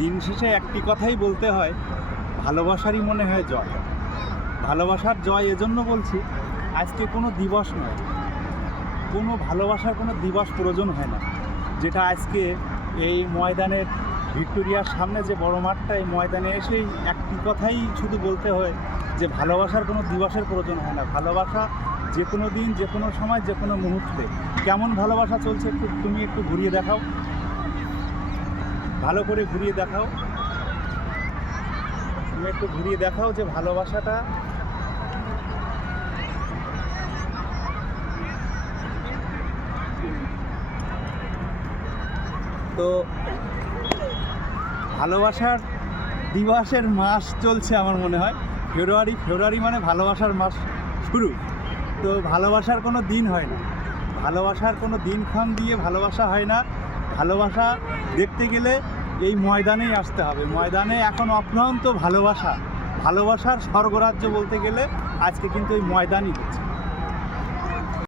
দিন শেষে একটি কথাই বলতে হয়, ভালোবাসারই মনে হয় জয়। ভালোবাসার জয় এজন্য বলছি, আজকে কোনো দিবস নয়, কোনো ভালোবাসার কোনো দিবস প্রয়োজন হয় না। যেটা আজকে এই ময়দানের ভিক্টোরিয়ার সামনে যে বড় মাঠটা, এই ময়দানে এসেই একটি কথাই শুধু বলতে হয় যে ভালোবাসার কোনো দিবসের প্রয়োজন হয় না। ভালোবাসা যে কোনো দিন, যে কোনো সময়, যে কোনো মুহূর্তে। কেমন ভালোবাসা চলছে তুমি একটু ঘুরিয়ে দেখাও, ভালো করে ঘুরিয়ে দেখাও, তুমি একটু ঘুরিয়ে দেখাও যে ভালোবাসাটা তো ভালোবাসার দিবসের মাস চলছে আমার মনে হয় ফেব্রুয়ারি মানে ভালোবাসার মাস শুরু। তো ভালোবাসার কোনো দিন হয় না, ভালোবাসার কোনো দিনক্ষণ দিয়ে ভালোবাসা হয় না। ভালোবাসা দেখতে গেলে এই ময়দানেই আসতে হবে। ময়দানে এখন অফুরন্ত ভালোবাসার স্বর্গরাজ্য বলতে গেলে আজকে কিন্তু এই ময়দানই হচ্ছে।